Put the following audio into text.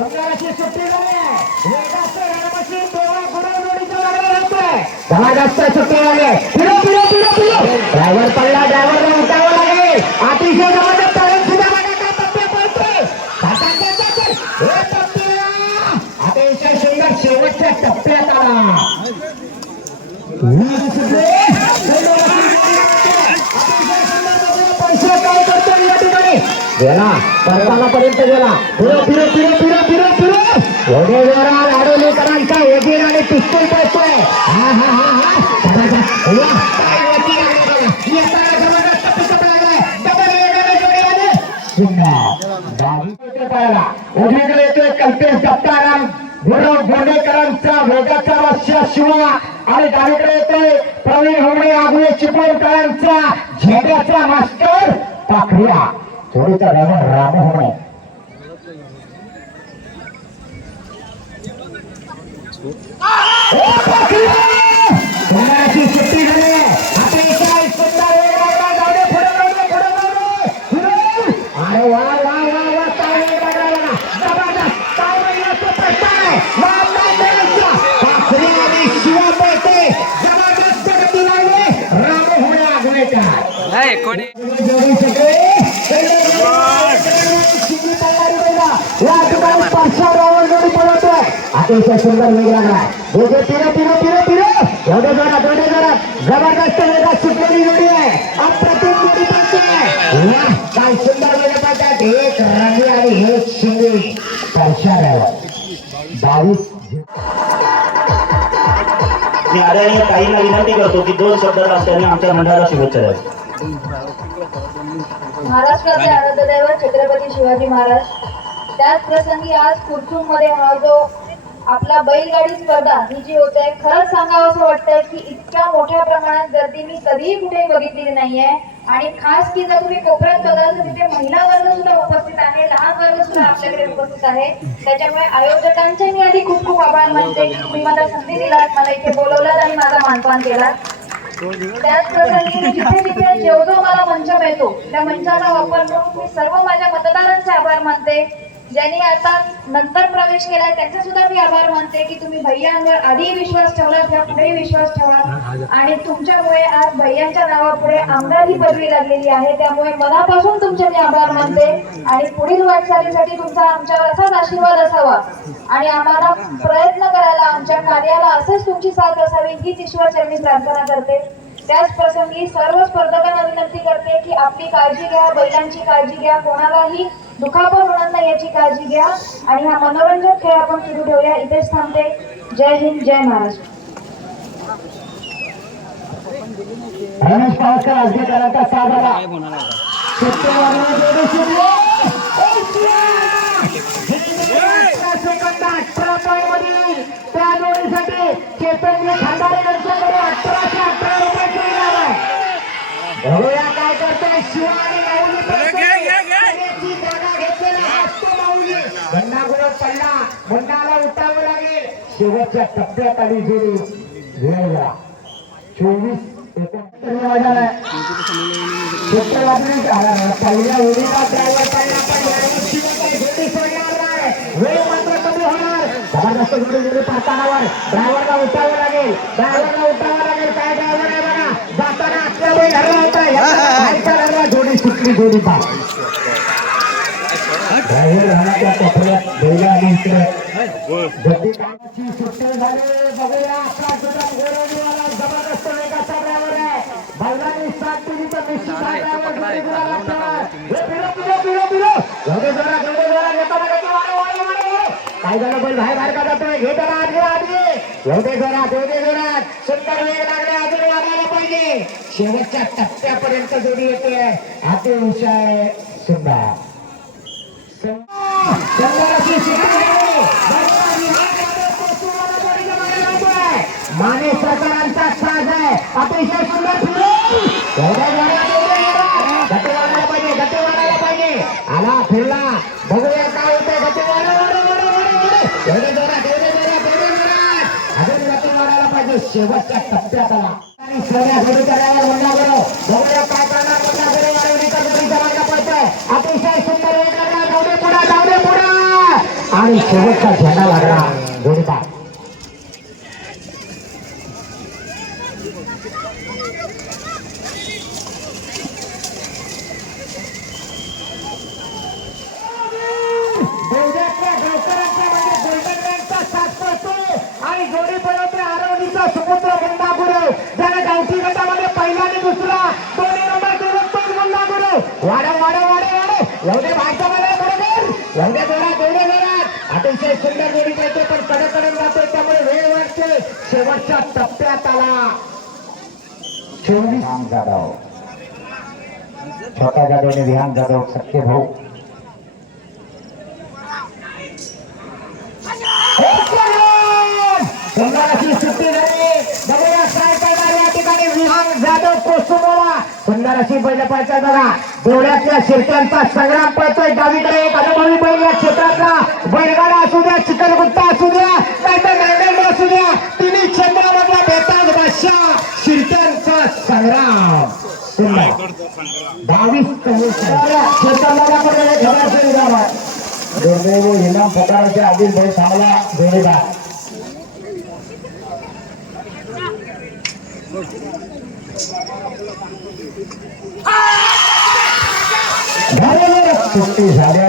सुंदर सुट्टी झाली. आहे सुट्टी झाली ड्रायव्हर पडला ड्रायव्हर उठावं लागेल अतिशय जबरदस्त तरुण सुद्धा बघा काय टप्पे पळतोय टाटा, टाटा, टाटा. हे टप्प्या. अतिशय सुंदर शेवटच्या टप्प्यात आला वीर सुटले. पैसे काय करतो या ठिकाणी गेला परताना पर्यंत गेला. फिरो फिरो फिरो फिरो फिरो फिरो ओढे जोरा लाडोलीकरांचा वजीर आणि पिस्तूल पोहोचतोय हा हा हा हा. उजवीकडे येतोय कल्पेश दत्ताराम. गुरव गोंडेकरांचा वेगाचा रश्या शिवा. आणि डावीकडे येतोय प्रवीण होमणे आगुळे चिपळूणकरांचा झेंड्याचा मास्टर पाखरिया. जोडीचा राजा राम होमणे सुट्टी झाली आता इथे अरे वा वा वा वा काय जबरदस्त काय वेगळं प्रश्न पाखरी आणि शिवा पळते. जबरदस्त गती लागली. राम होणे आगळेकर. नाही कोणी जोडी सगळे. या ठिकाणी पाचशे रावण जोडी पळवतोय. अतिशय सुंदर वेग लागला दोघे एवढे जोरात एवढे जोरात जबरदस्त वेगात सुटलेली जोडी आहे अप्रतिम जोडी काय सुंदर वेग एक रंगी आणि एक पाचशे रावण बावीस मी आदरणीय ताईंना विनंती करतो की दोन शब्दात त्यांनी आमच्या मंडळाला शुभेच्छा द्यावी महाराष्ट्राचे आराध्यदैवत छत्रपती शिवाजी महाराज. त्याच प्रसंगी आज कुर्चूममध्ये हा जो आपला बैलगाडी स्पर्धा ही जी होत आहे खरंच सांगावं असं वाटतंय की इतक्या मोठ्या प्रमाणात गर्दी मी कधीही कुठे बघितलेली नाहीये. आणि खास की जर तुम्ही कोपऱ्यात बघाल तर तिथे महिला वर्ग सुद्धा उपस्थित आहे लहान वर्ग सुद्धा आपल्याकडे उपस्थित आहे. त्याच्यामुळे आयोजकांचे मी आधी खूप खूप आभार मानते. की तुम्ही मला संधी दिलात मला इथे बोलवलात आणि माझा मानपान केलात. त्याच जिथे जिथे जेवढं मला मंच मिळतो त्या मंचाचा वापर करून मी सर्व माझ्या मतदारांचे आभार मानते. ज्यांनी आता नंतर प्रवेश केला त्यांचे सुद्धा मी आभार मानते की तुम्ही भैयांवर आधी विश्वास ठेवला त्या पुढेही विश्वास ठेवला आणि तुमच्यामुळे आज भैयांच्या नावापुढे आमदार ही पदवी लागलेली आहे त्यामुळे मनापासून तुमचे मी आभार मानते. आणि पुढील वाटचालीसाठी तुमचा आमच्यावर असाच आशीर्वाद असावा. आणि आम्हाला प्रयत्न करायला आमच्या कार्याला असेच तुमची साथ असावी हीच ईश्वरचरणी प्रार्थना करते. त्याच प्रसंगी सर्व स्पर्धकांना विनंती करते की आपली काळजी घ्या बैलांची काळजी घ्या कोणालाही दुखापत होणार नाही याची काळजी घ्या आणि हा मनोरंजक खेळ आपण सुरू ठेवूया इथेच थांबते जय हिंद जय महाराष्ट्र अठरा पॉईंट मधील त्या जोडीसाठी चेतनजी पडला. मुन्नाला उठावं लागेल. शेवटच्या टप्प्यात आली जोडी वेळला चोवीस एकोणीस वाजला क्षेत्र वाजले पहिल्या उडीला ड्रायव्हर पडला पण यावर्षी काही जोडी सोडणार नाही. वेळ मात्र कमी होणार. जबरदस्त जोडी जोडी पाहतानावर ड्रायव्हरला उठावं लागेल. ड्रायव्हरला उठावं लागेल. काय ड्रायव्हर आहे बघा. जाताना आपल्या हरला होता. कुठली हरला जोडी सुटली पा ड्रायव्हर हरला कपड्यात बैला आणि इकडे जल्दी कामाची सुट्टी झाली बघूया आपला सुद्धा गोरवलीवाला जबरदस्त वेगाचा ड्रायव्हर आहे बैलांनी साथ दिली तर निश्चित हा ड्रायव्हर हे पिलो पिलो पिलो पिलो एवढे जोरात एवढे जोरात काय झालं बैल बाहेर बाहेर का जातोय त्याला एवढे जोरात एवढे जोरात. सुंदर वेग लागले अजून पाहिजे. शेवटच्या टप्प्यापर्यंत जोडी येतोय अतिशय सुंदर संघाची माने सरकारांचा साज आहे. अतिशय सुंदर फिरून एवढ्या जोरात, एवढ्या जोरात. गती वाढायला पाहिजे गती वाढायला पाहिजे आला फिरला बघूया काय होतंय गती वाढा वाढा वाढा वाढा वाढा एवढे जोरात एवढे जोरात एवढे जोरात अजून गती वाढायला पाहिजे शेवटच्या टप्प्यात आला आणि सोन्या जोडी करायला मुन्ना मुन्ना मार्ग पडतोय अतिशय सुंदर आणि शेवटचा झेंडा लागला जोडीदार एवढ्या जोरात एवढ्या जोरात अतिशय सुंदर जोडी पळते पण कडे कडे जाते त्यामुळे वेळ वाटते शेवटच्या टप्प्यात आला. चोवीस. जाधव. छोटा जाधव आणि विहान जाधव सख्खे भाऊ. सुट्टी झाली. बघूया काय करणार या ठिकाणी विहान जाधव अशी बैल पाहिजे बघा. डोळ्यातल्या शिरक्यांचा संग्राम पळतोय. डावीकडे एक अनुभवी बैल या क्षेत्रातला. बैलगाडा असू द्या चिकनगुट्टा असू द्या नाहीतर नांदेड असू द्या. तिन्ही क्षेत्रामधला बेताज बादशाह शिरक्यांचा संग्राम. बावीस दुर्दैव इनाम फटाराच्या बैल थांबला जोडीदार. सुट्टी झाली